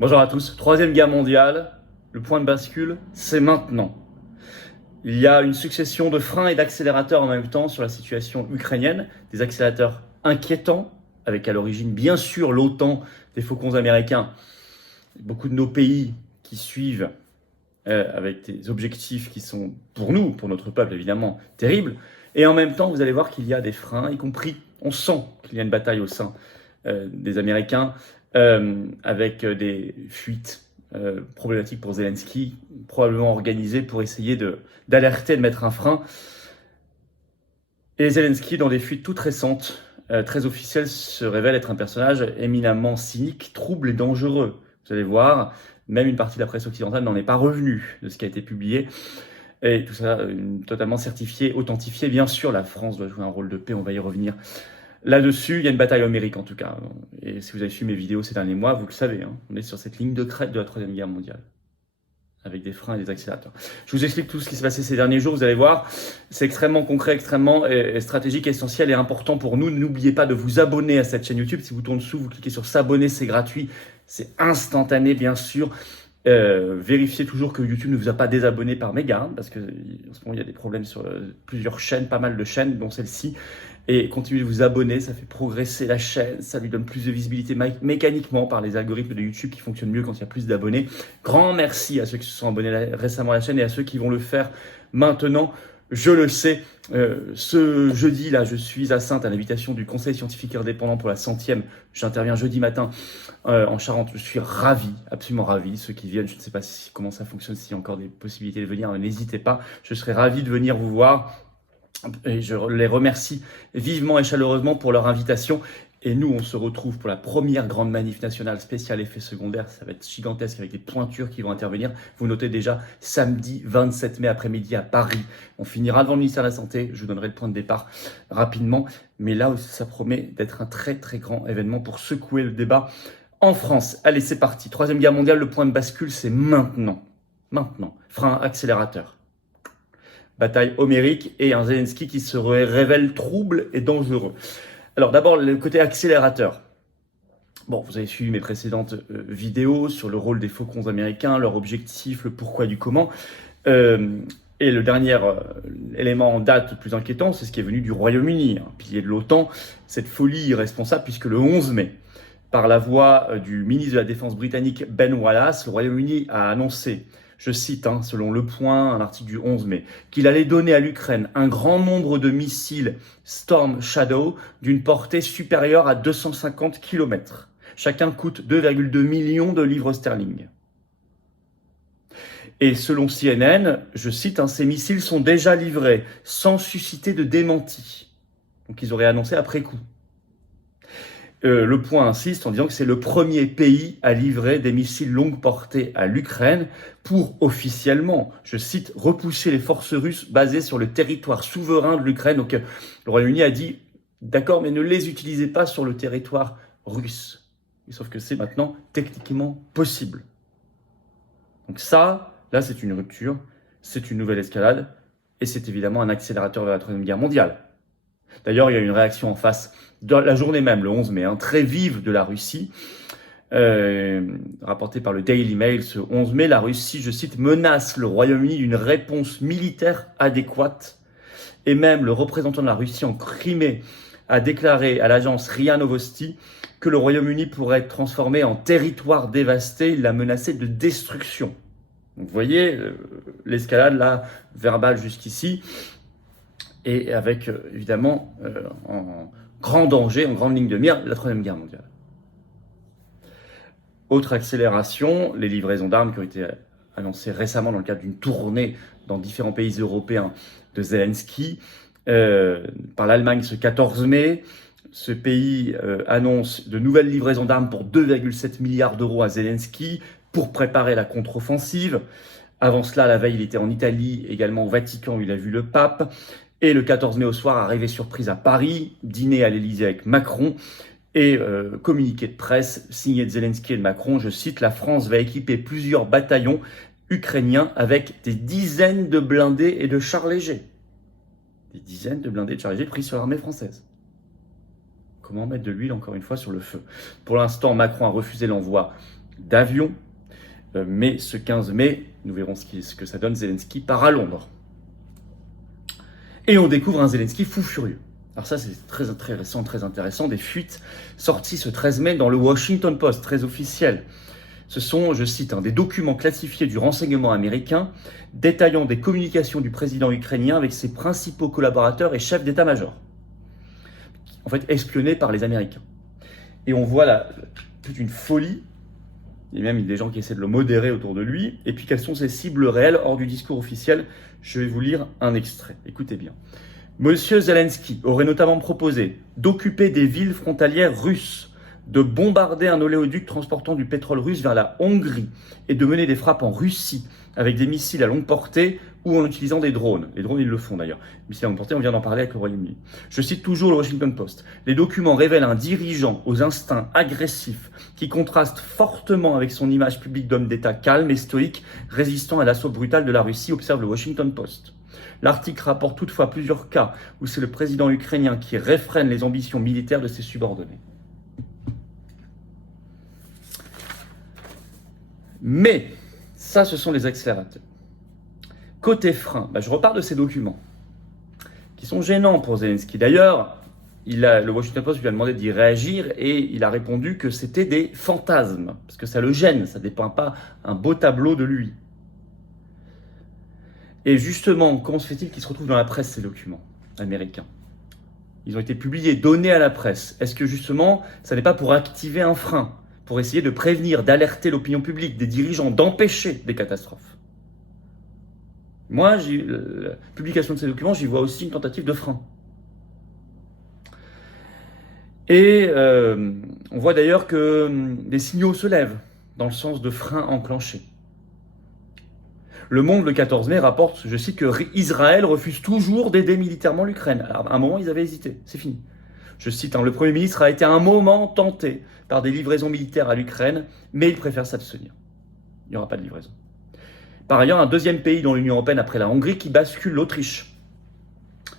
Bonjour à tous. Troisième guerre mondiale, le point de bascule, c'est maintenant. Il y a une succession de freins et d'accélérateurs en même temps sur la situation ukrainienne, des accélérateurs inquiétants, avec à l'origine bien sûr l'OTAN, des faucons américains, beaucoup de nos pays qui suivent avec des objectifs qui sont pour nous, pour notre peuple évidemment, terribles. Et en même temps, vous allez voir qu'il y a des freins, y compris, on sent qu'il y a une bataille au sein des Américains, avec des fuites problématiques pour Zelensky, probablement organisées pour essayer d'alerter, de mettre un frein. Et Zelensky, dans des fuites toutes récentes, très officielles, se révèle être un personnage éminemment cynique, trouble et dangereux. Vous allez voir, même une partie de la presse occidentale n'en est pas revenue de ce qui a été publié. Et tout ça totalement certifié, authentifié. Bien sûr, la France doit jouer un rôle de paix, on va y revenir. Là-dessus, il y a une bataille homérique en tout cas. Et si vous avez suivi mes vidéos ces derniers mois, vous le savez, hein, on est sur cette ligne de crête de la Troisième Guerre mondiale, avec des freins et des accélérateurs. Je vous explique tout ce qui s'est passé ces derniers jours, vous allez voir, c'est extrêmement concret, extrêmement stratégique, essentiel et important pour nous. N'oubliez pas de vous abonner à cette chaîne YouTube. Si vous tournez dessous, vous cliquez sur s'abonner, c'est gratuit, c'est instantané bien sûr. Vérifiez toujours que YouTube ne vous a pas désabonné par mégarde, parce que en ce moment il y a des problèmes sur plusieurs chaînes, pas mal de chaînes, dont celle-ci. Et continuez de vous abonner, ça fait progresser la chaîne, ça lui donne plus de visibilité mécaniquement par les algorithmes de YouTube qui fonctionnent mieux quand il y a plus d'abonnés. Grand merci à ceux qui se sont abonnés récemment à la chaîne et à ceux qui vont le faire maintenant. Je le sais, ce jeudi là, je suis à Saintes à l'invitation du Conseil scientifique indépendant pour la 100e. J'interviens jeudi matin en Charente. Je suis ravi, absolument ravi. Ceux qui viennent, je ne sais pas comment ça fonctionne, s'il y a encore des possibilités de venir, n'hésitez pas. Je serai ravi de venir vous voir. Et je les remercie vivement et chaleureusement pour leur invitation. Et nous, on se retrouve pour la première grande manif nationale spéciale effet secondaire. Ça va être gigantesque avec des pointures qui vont intervenir. Vous notez déjà samedi 27 mai après-midi à Paris. On finira devant le ministère de la Santé. Je vous donnerai le point de départ rapidement. Mais là aussi, ça promet d'être un très très grand événement pour secouer le débat en France. Allez, c'est parti. Troisième guerre mondiale, le point de bascule, c'est maintenant. Maintenant. Frein accélérateur. Bataille homérique et un Zelensky qui se révèle trouble et dangereux. Alors d'abord, le côté accélérateur. Bon, vous avez suivi mes précédentes vidéos sur le rôle des faucons américains, leur objectif, le pourquoi du comment. Et le dernier élément en date le plus inquiétant, c'est ce qui est venu du Royaume-Uni, un pilier de l'OTAN, cette folie irresponsable, puisque le 11 mai, par la voix du ministre de la Défense britannique Ben Wallace, le Royaume-Uni a annoncé, je cite, selon Le Point, un article du 11 mai, qu'il allait donner à l'Ukraine un grand nombre de missiles Storm Shadow d'une portée supérieure à 250 km. Chacun coûte 2,2 millions de livres sterling. Et selon CNN, je cite, ces missiles sont déjà livrés sans susciter de démenti. Donc ils auraient annoncé après coup. Le Point insiste en disant que c'est le premier pays à livrer des missiles longue portée à l'Ukraine pour officiellement, je cite, repousser les forces russes basées sur le territoire souverain de l'Ukraine. Donc le Royaume-Uni a dit, d'accord, mais ne les utilisez pas sur le territoire russe. Sauf que c'est maintenant techniquement possible. Donc ça, là c'est une rupture, c'est une nouvelle escalade, et c'est évidemment un accélérateur vers la Troisième Guerre mondiale. D'ailleurs, il y a eu une réaction en face, la journée même, le 11 mai, très vive de la Russie, rapportée par le Daily Mail ce 11 mai. La Russie, je cite, menace le Royaume-Uni d'une réponse militaire adéquate. Et même le représentant de la Russie en Crimée a déclaré à l'agence RIA Novosti que le Royaume-Uni pourrait être transformé en territoire dévasté. Il l'a menacé de destruction. Donc, vous voyez l'escalade là, verbale jusqu'ici. Et avec, évidemment, en grand danger, en grande ligne de mire, la Troisième Guerre mondiale. Autre accélération, les livraisons d'armes qui ont été annoncées récemment dans le cadre d'une tournée dans différents pays européens de Zelensky, par l'Allemagne ce 14 mai. Ce pays annonce de nouvelles livraisons d'armes pour 2,7 milliards d'euros à Zelensky pour préparer la contre-offensive. Avant cela, la veille, il était en Italie, également au Vatican, où il a vu le pape. Et le 14 mai au soir, arrivé surprise à Paris, dîner à l'Élysée avec Macron et communiqué de presse signé de Zelensky et de Macron. Je cite, la France va équiper plusieurs bataillons ukrainiens avec des dizaines de blindés et de chars légers. Des dizaines de blindés et de chars légers pris sur l'armée française. Comment mettre de l'huile, encore une fois, sur le feu? Pour l'instant, Macron a refusé l'envoi d'avion. Mais ce 15 mai, nous verrons ce que ça donne, Zelensky part à Londres. Et on découvre un Zelensky fou furieux. Alors ça, c'est très récent, très intéressant, des fuites sorties ce 13 mai dans le Washington Post, très officiel. Ce sont, je cite, des documents classifiés du renseignement américain détaillant des communications du président ukrainien avec ses principaux collaborateurs et chefs d'état-major. En fait, espionnés par les Américains. Et on voit là toute une folie. Il y a même des gens qui essaient de le modérer autour de lui. Et puis, quelles sont ses cibles réelles hors du discours officiel? Je vais vous lire un extrait. Écoutez bien. Monsieur Zelensky aurait notamment proposé d'occuper des villes frontalières russes, de bombarder un oléoduc transportant du pétrole russe vers la Hongrie et de mener des frappes en Russie avec des missiles à longue portée ou en utilisant des drones. Les drones, ils le font d'ailleurs. Missiles à longue portée, on vient d'en parler avec le Royaume-Uni. Je cite toujours le Washington Post. Les documents révèlent un dirigeant aux instincts agressifs qui contraste fortement avec son image publique d'homme d'État calme et stoïque, résistant à l'assaut brutal de la Russie, observe le Washington Post. L'article rapporte toutefois plusieurs cas où c'est le président ukrainien qui réfrène les ambitions militaires de ses subordonnés. Mais, ça, ce sont les accélérateurs. Côté frein, je repars de ces documents qui sont gênants pour Zelensky. D'ailleurs, le Washington Post lui a demandé d'y réagir et il a répondu que c'était des fantasmes, parce que ça le gêne, ça ne dépeint pas un beau tableau de lui. Et justement, comment se fait-il qu'ils se retrouvent dans la presse, ces documents américains? Ils ont été publiés, donnés à la presse. Est-ce que justement, ça n'est pas pour activer un frein, pour essayer de prévenir, d'alerter l'opinion publique, des dirigeants, d'empêcher des catastrophes? Moi, la publication de ces documents, j'y vois aussi une tentative de frein. Et on voit d'ailleurs que des signaux se lèvent dans le sens de frein enclenché. Le Monde, le 14 mai, rapporte, je cite, que Israël refuse toujours d'aider militairement l'Ukraine. Alors, à un moment, ils avaient hésité, c'est fini. Je cite, le Premier ministre a été à un moment tenté par des livraisons militaires à l'Ukraine, mais il préfère s'abstenir. Il n'y aura pas de livraison. Par ailleurs, un deuxième pays dans l'Union européenne après la Hongrie qui bascule, l'Autriche.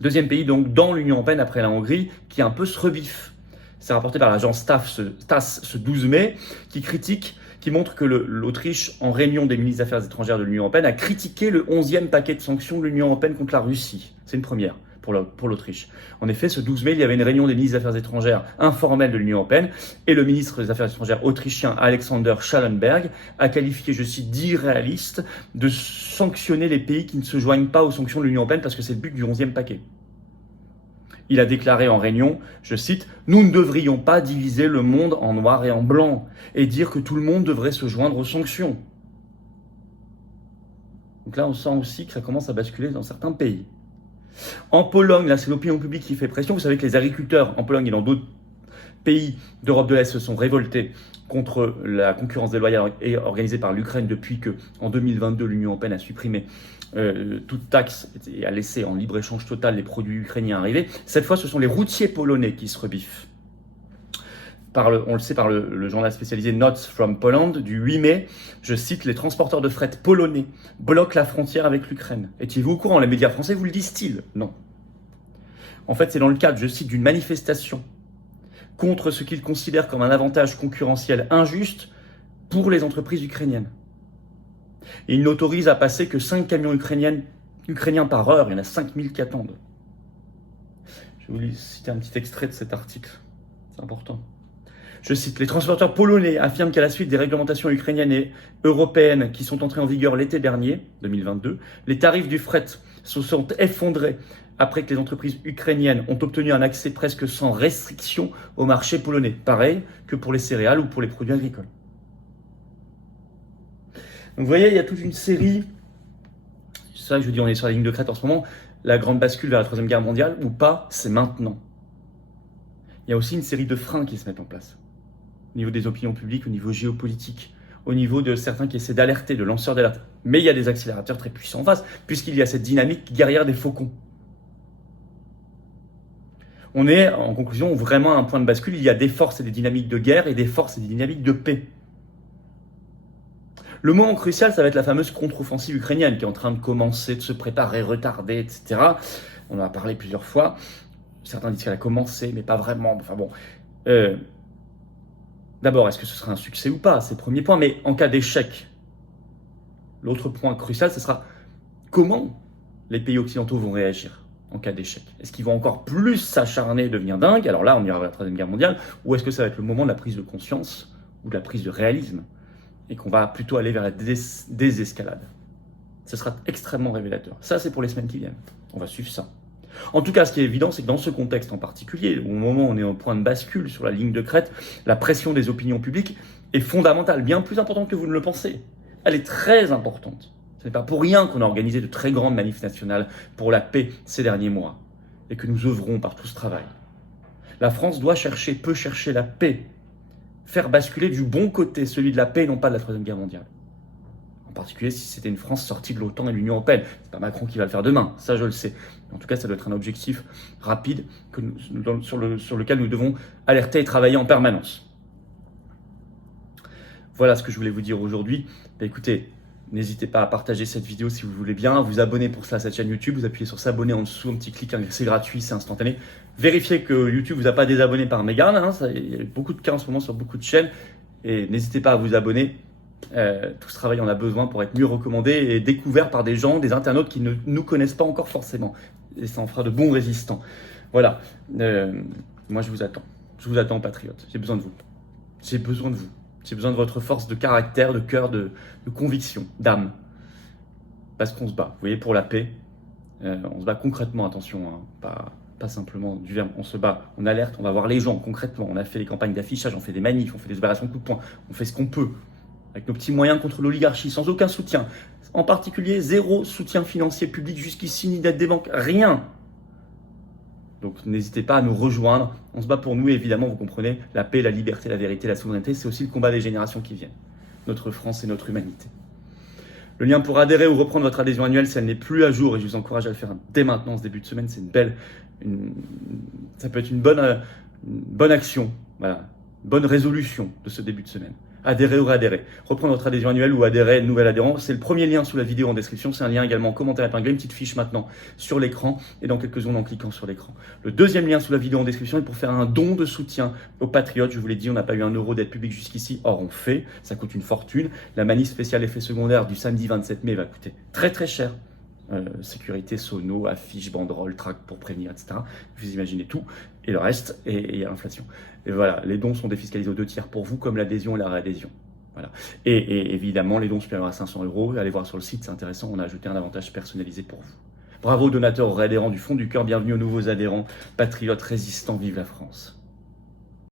Deuxième pays donc dans l'Union européenne après la Hongrie qui un peu se rebiffe. C'est rapporté par l'agence TASS ce 12 mai qui montre que l'Autriche, en réunion des ministres des Affaires étrangères de l'Union européenne, a critiqué le 11e paquet de sanctions de l'Union européenne contre la Russie. C'est une première pour l'Autriche. En effet, ce 12 mai, il y avait une réunion des ministres des Affaires étrangères informelle de l'Union européenne et le ministre des Affaires étrangères autrichien Alexander Schallenberg a qualifié, je cite, d'irréaliste de sanctionner les pays qui ne se joignent pas aux sanctions de l'Union européenne parce que c'est le but du 11e paquet. Il a déclaré en réunion, je cite, « Nous ne devrions pas diviser le monde en noir et en blanc et dire que tout le monde devrait se joindre aux sanctions. » Donc là, on sent aussi que ça commence à basculer dans certains pays. En Pologne, là, c'est l'opinion publique qui fait pression. Vous savez que les agriculteurs en Pologne et dans d'autres pays d'Europe de l'Est se sont révoltés contre la concurrence déloyale organisée par l'Ukraine depuis que, en 2022, l'Union européenne a supprimé toute taxe et a laissé en libre-échange total les produits ukrainiens arriver. Cette fois, ce sont les routiers polonais qui se rebiffent. On le sait par le journal spécialisé Notes from Poland du 8 mai, je cite, les transporteurs de fret polonais bloquent la frontière avec l'Ukraine. Étiez-vous au courant? Les médias français vous le disent-ils? Non. En fait, c'est dans le cadre, je cite, d'une manifestation contre ce qu'ils considèrent comme un avantage concurrentiel injuste pour les entreprises ukrainiennes. Et ils n'autorisent à passer que 5 camions ukrainiens par heure. Il y en a 5000 qui attendent. Je vais vous citer un petit extrait de cet article. C'est important. Je cite, les transporteurs polonais affirment qu'à la suite des réglementations ukrainiennes et européennes qui sont entrées en vigueur l'été dernier, 2022, les tarifs du fret se sont effondrés après que les entreprises ukrainiennes ont obtenu un accès presque sans restriction au marché polonais. Pareil que pour les céréales ou pour les produits agricoles. Donc vous voyez, il y a toute une série, c'est ça que je dis, on est sur la ligne de crête en ce moment, la grande bascule vers la Troisième Guerre mondiale ou pas, c'est maintenant. Il y a aussi une série de freins qui se mettent en place, au niveau des opinions publiques, au niveau géopolitique, au niveau de certains qui essaient d'alerter, de lanceurs d'alerte. Mais il y a des accélérateurs très puissants en face, puisqu'il y a cette dynamique guerrière des faucons. On est, en conclusion, vraiment à un point de bascule. Il y a des forces et des dynamiques de guerre et des forces et des dynamiques de paix. Le moment crucial, ça va être la fameuse contre-offensive ukrainienne qui est en train de commencer, de se préparer, retardée, etc. On en a parlé plusieurs fois. Certains disent qu'elle a commencé, mais pas vraiment. Enfin bon. D'abord, est-ce que ce sera un succès ou pas? C'est le premier point. Mais en cas d'échec, l'autre point crucial, ce sera comment les pays occidentaux vont réagir en cas d'échec. Est-ce qu'ils vont encore plus s'acharner, devenir dingues? Alors là, on ira vers la Troisième Guerre mondiale. Ou est-ce que ça va être le moment de la prise de conscience ou de la prise de réalisme et qu'on va plutôt aller vers la désescalade? Ce sera extrêmement révélateur. Ça, c'est pour les semaines qui viennent. On va suivre ça. En tout cas, ce qui est évident, c'est que dans ce contexte en particulier, au moment où on est au point de bascule sur la ligne de crête, la pression des opinions publiques est fondamentale, bien plus importante que vous ne le pensez. Elle est très importante. Ce n'est pas pour rien qu'on a organisé de très grandes manifs nationales pour la paix ces derniers mois et que nous œuvrons par tout ce travail. La France peut chercher la paix, faire basculer du bon côté, celui de la paix et non pas de la Troisième Guerre mondiale. En particulier si c'était une France sortie de l'OTAN et de l'Union européenne. C'est pas Macron qui va le faire demain, ça je le sais. En tout cas, ça doit être un objectif rapide sur lequel nous devons alerter et travailler en permanence. Voilà ce que je voulais vous dire aujourd'hui. Écoutez, n'hésitez pas à partager cette vidéo si vous voulez bien, à vous abonner pour ça à cette chaîne YouTube, vous appuyez sur s'abonner en dessous, un petit clic, c'est gratuit, c'est instantané. Vérifiez que YouTube vous a pas désabonné par mégarde, il y a beaucoup de cas en ce moment sur beaucoup de chaînes, et n'hésitez pas à vous abonner. Tout ce travail, on a besoin pour être mieux recommandé et découvert par des gens, des internautes qui ne nous connaissent pas encore forcément. Et ça en fera de bons résistants. Voilà. Moi, je vous attends. Je vous attends, patriotes. J'ai besoin de vous. J'ai besoin de vous. J'ai besoin de votre force de caractère, de cœur, de conviction, d'âme. Parce qu'on se bat. Vous voyez, pour la paix, on se bat concrètement, attention, hein, pas simplement du verbe. On se bat, on alerte, on va voir les gens concrètement. On a fait des campagnes d'affichage, on fait des manifs, on fait des opérations coup de poing. On fait ce qu'on peut. Avec nos petits moyens contre l'oligarchie, sans aucun soutien. En particulier, zéro soutien financier public jusqu'ici, ni d'aide des banques, rien. Donc n'hésitez pas à nous rejoindre. On se bat pour nous, et évidemment, vous comprenez, la paix, la liberté, la vérité, la souveraineté, c'est aussi le combat des générations qui viennent. Notre France et notre humanité. Le lien pour adhérer ou reprendre votre adhésion annuelle, si elle n'est plus à jour, et je vous encourage à le faire dès maintenant, ce début de semaine, c'est ça peut être une bonne action, voilà, bonne résolution de ce début de semaine. Adhérer ou réadhérer. Reprendre votre adhésion annuelle ou adhérer, nouvel adhérent. C'est le premier lien sous la vidéo en description. C'est un lien également en commentaire épinglé, une petite fiche maintenant sur l'écran et dans quelques secondes en cliquant sur l'écran. Le deuxième lien sous la vidéo en description est pour faire un don de soutien aux patriotes. Je vous l'ai dit, on n'a pas eu un euro d'aide publique jusqu'ici. Or, on fait. Ça coûte une fortune. La manif spéciale effet secondaire du samedi 27 mai va coûter très très cher. Sécurité, sono, affiches, banderoles, tracts pour prévenir, etc. Vous imaginez tout. Et le reste, et l'inflation. Et voilà, les dons sont défiscalisés aux 2 tiers pour vous, comme l'adhésion et la réadhésion. Voilà. Et évidemment, les dons supérieurs à 500 €, allez voir sur le site, c'est intéressant, on a ajouté un avantage personnalisé pour vous. Bravo aux donateurs, aux réadhérents du fond du cœur, bienvenue aux nouveaux adhérents, patriotes, résistants, vive la France.